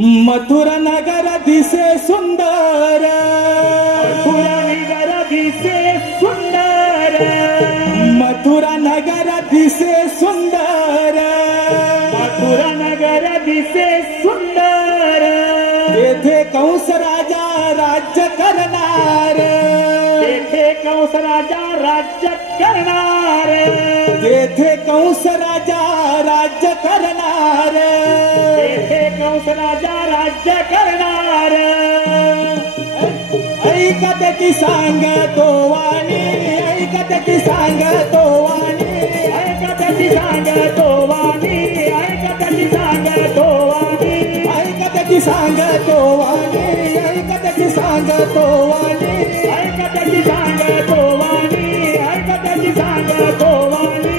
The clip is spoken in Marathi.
मथुरा नगर दिसे सुंदर, मथुरा नगर दिसे सुंदर, मथुरा नगर दिसे सुंदर, मथुरा नगर दिसे सुंदर, तेथे कंस राजा राज्य करणार, तेथे कंस राजा राज्य करणार, तेथे कंस राजा राज्य करणार, तेथे कंस राजा राज्य करणार. ऐकत की सांगतो वाणी, ऐकत की सांगतो वाणी, ऐकत की सांगतो वाणी, ऐकत की सांगतो वाणी, ऐकत की सांगतो वाणी, ऐकत की सांगतो वाणी, ऐकत की सांगतो वाणी, ऐकत की सांगतो वाणी.